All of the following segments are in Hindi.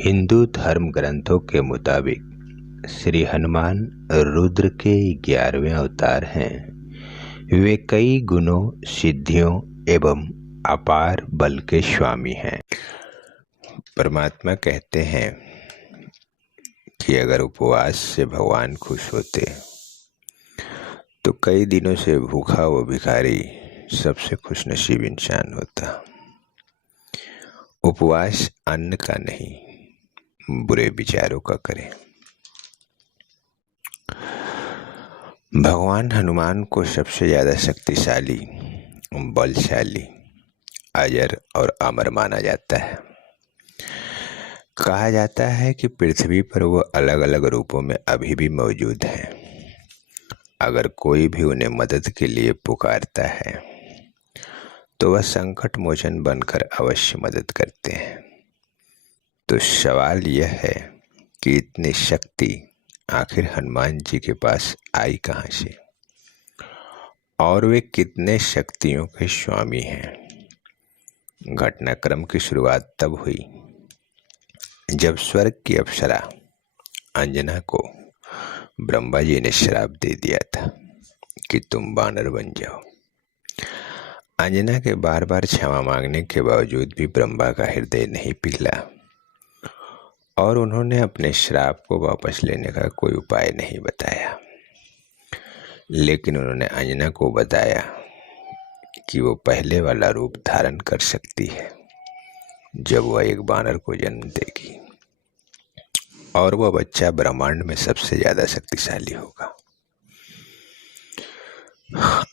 हिंदू धर्म ग्रंथों के मुताबिक श्री हनुमान रुद्र के 11वें अवतार हैं। वे कई गुणों, सिद्धियों एवं अपार बल के स्वामी हैं। परमात्मा कहते हैं कि अगर उपवास से भगवान खुश होते तो कई दिनों से भूखा वो भिखारी सबसे खुशनसीब इंसान होता। उपवास अन्न का नहीं, बुरे विचारों का करें। भगवान हनुमान को सबसे ज्यादा शक्तिशाली, बलशाली, अजर और अमर माना जाता है। कहा जाता है कि पृथ्वी पर वो अलग अलग रूपों में अभी भी मौजूद हैं। अगर कोई भी उन्हें मदद के लिए पुकारता है तो वह संकट मोचन बनकर अवश्य मदद करते हैं। तो सवाल यह है कि इतनी शक्ति आखिर हनुमान जी के पास आई कहाँ से, और वे कितने शक्तियों के स्वामी हैं। घटनाक्रम की शुरुआत तब हुई जब स्वर्ग की अप्सरा अंजना को ब्रह्मा जी ने श्राप दे दिया था कि तुम बानर बन जाओ। अंजना के बार बार क्षमा मांगने के बावजूद भी ब्रह्मा का हृदय नहीं पिघला और उन्होंने अपने श्राप को वापस लेने का कोई उपाय नहीं बताया। लेकिन उन्होंने अंजना को बताया कि वो पहले वाला रूप धारण कर सकती है जब वह एक बानर को जन्म देगी, और वह बच्चा ब्रह्मांड में सबसे ज्यादा शक्तिशाली होगा।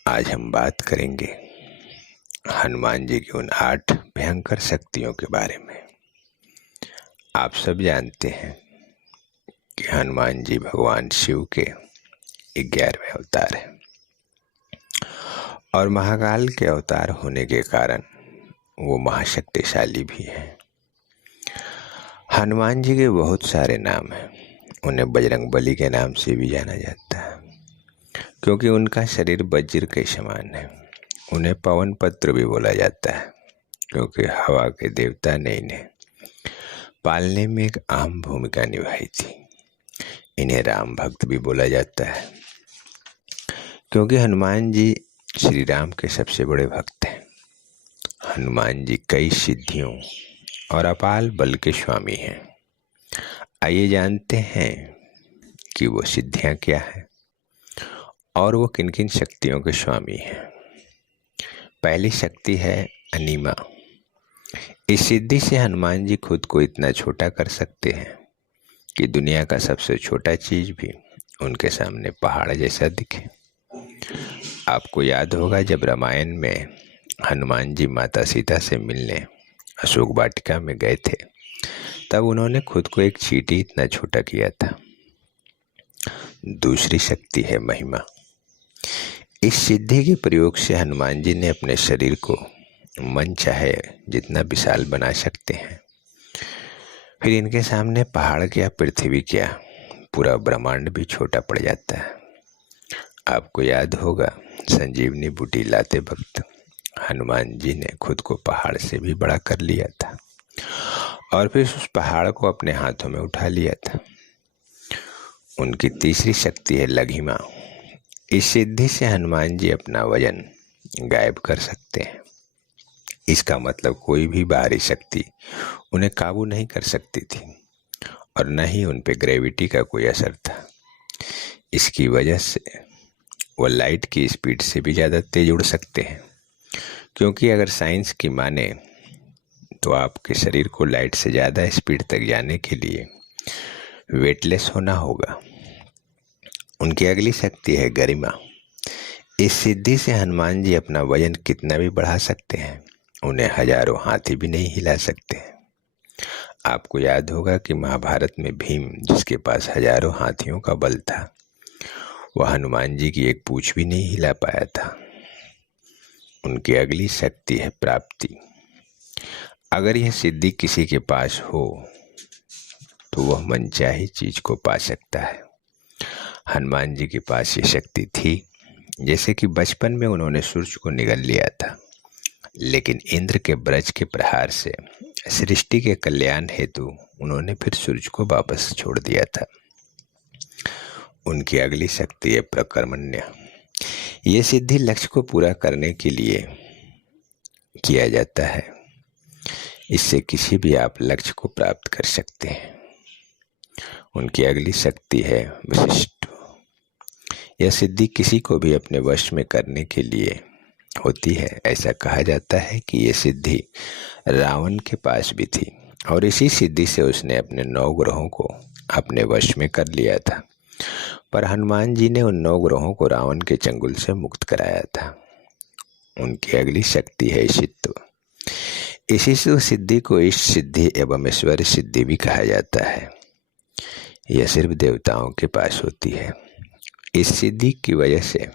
आज हम बात करेंगे हनुमान जी की उन 8 भयंकर शक्तियों के बारे में। आप सब जानते हैं कि हनुमान जी भगवान शिव के 11वें अवतार हैं और महाकाल के अवतार होने के कारण वो महाशक्तिशाली भी हैं। हनुमान जी के बहुत सारे नाम हैं। उन्हें बजरंगबली के नाम से भी जाना जाता है क्योंकि उनका शरीर वज्र के समान है। उन्हें पवन पुत्र भी बोला जाता है क्योंकि हवा के देवता ने इन्हें पालने में एक अहम भूमिका निभाई थी। इन्हें राम भक्त भी बोला जाता है क्योंकि हनुमान जी श्री राम के सबसे बड़े भक्त हैं। हनुमान जी कई सिद्धियों और अपार बल के स्वामी हैं। आइए जानते हैं कि वो सिद्धियां क्या हैं और वो किन किन शक्तियों के स्वामी हैं। पहली शक्ति है अनीमा। इस सिद्धि से हनुमान जी खुद को इतना छोटा कर सकते हैं कि दुनिया का सबसे छोटा चीज भी उनके सामने पहाड़ जैसा दिखे। आपको याद होगा जब रामायण में हनुमान जी माता सीता से मिलने अशोक वाटिका में गए थे, तब उन्होंने खुद को एक चींटी इतना छोटा किया था। दूसरी शक्ति है महिमा। इस सिद्धि के प्रयोग से हनुमान जी ने अपने शरीर को मन चाहे जितना विशाल बना सकते हैं। फिर इनके सामने पहाड़ क्या, पृथ्वी क्या, पूरा ब्रह्मांड भी छोटा पड़ जाता है। आपको याद होगा संजीवनी बूटी लाते वक्त हनुमान जी ने खुद को पहाड़ से भी बड़ा कर लिया था और फिर उस पहाड़ को अपने हाथों में उठा लिया था। उनकी तीसरी शक्ति है लघिमा। इस सिद्धि से हनुमान जी अपना वजन गायब कर सकते हैं। इसका मतलब कोई भी बाहरी शक्ति उन्हें काबू नहीं कर सकती थी और न ही उन पे ग्रेविटी का कोई असर था। इसकी वजह से वो लाइट की स्पीड से भी ज़्यादा तेज उड़ सकते हैं, क्योंकि अगर साइंस की माने तो आपके शरीर को लाइट से ज़्यादा स्पीड तक जाने के लिए वेटलेस होना होगा। उनकी अगली शक्ति है गरिमा। इस सिद्धि से हनुमान जी अपना वजन कितना भी बढ़ा सकते हैं, उन्हें हजारों हाथी भी नहीं हिला सकते। आपको याद होगा कि महाभारत में भीम, जिसके पास हजारों हाथियों का बल था, वह हनुमान जी की एक पूंछ भी नहीं हिला पाया था। उनकी अगली शक्ति है प्राप्ति। अगर यह सिद्धि किसी के पास हो तो वह मनचाही चीज को पा सकता है। हनुमान जी के पास ये शक्ति थी। जैसे कि बचपन में उन्होंने सूर्य को निगल लिया था, लेकिन इंद्र के ब्रज के प्रहार से सृष्टि के कल्याण हेतु उन्होंने फिर सूर्य को वापस छोड़ दिया था। उनकी अगली शक्ति है प्रकर्मण्य। ये सिद्धि लक्ष्य को पूरा करने के लिए किया जाता है। इससे किसी भी आप लक्ष्य को प्राप्त कर सकते हैं। उनकी अगली शक्ति है विशिष्ट। यह सिद्धि किसी को भी अपने वश में करने के लिए होती है। ऐसा कहा जाता है कि यह सिद्धि रावण के पास भी थी और इसी सिद्धि से उसने अपने 9 ग्रहों को अपने वश में कर लिया था। पर हनुमान जी ने उन 9 ग्रहों को रावण के चंगुल से मुक्त कराया था। उनकी अगली शक्ति है ईशित्व। इसी सिद्धि को ईश सिद्धि एवं ईश्वर सिद्धि भी कहा जाता है। यह सिर्फ देवताओं के पास होती है। इस सिद्धि की वजह से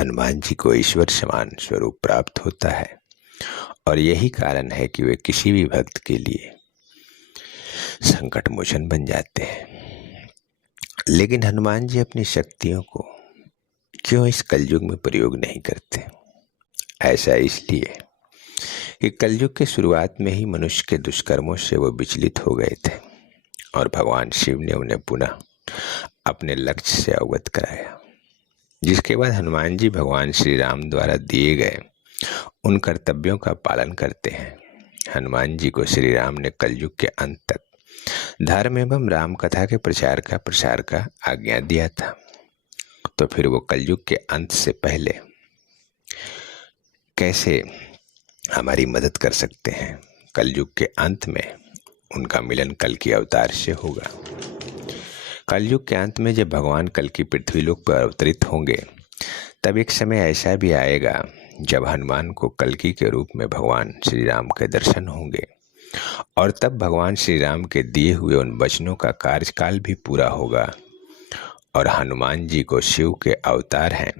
हनुमान जी को ईश्वर समान स्वरूप प्राप्त होता है और यही कारण है कि वे किसी भी भक्त के लिए संकट मोचन बन जाते हैं। लेकिन हनुमान जी अपनी शक्तियों को क्यों इस कलयुग में प्रयोग नहीं करते? ऐसा इसलिए कि कलयुग के शुरुआत में ही मनुष्य के दुष्कर्मों से वो विचलित हो गए थे और भगवान शिव ने उन्हें पुनः अपने लक्ष्य से अवगत कराया, जिसके बाद हनुमान जी भगवान श्री राम द्वारा दिए गए उन कर्तव्यों का पालन करते हैं। हनुमान जी को श्री राम ने कलयुग के अंत तक धर्म एवं राम कथा के प्रचार का आज्ञा दिया था। तो फिर वो कलयुग के अंत से पहले कैसे हमारी मदद कर सकते हैं? कलयुग के अंत में उनका मिलन कल की अवतार से होगा। कलयुग के अंत में जब भगवान कल की पृथ्वी लोक पर अवतरित होंगे, तब एक समय ऐसा भी आएगा जब हनुमान को कल्कि के रूप में भगवान श्री राम के दर्शन होंगे और तब भगवान श्री राम के दिए हुए उन वचनों का कार्यकाल भी पूरा होगा और हनुमान जी को शिव के अवतार हैं,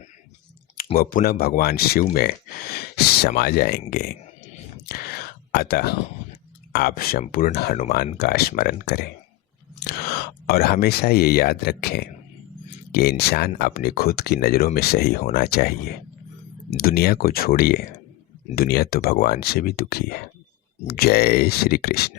वह पुनः भगवान शिव में समा जाएंगे। अतः आप संपूर्ण हनुमान का स्मरण करें और हमेशा ये याद रखें कि इंसान अपनी खुद की नज़रों में सही होना चाहिए। दुनिया को छोड़िए, दुनिया तो भगवान से भी दुखी है। जय श्री कृष्ण।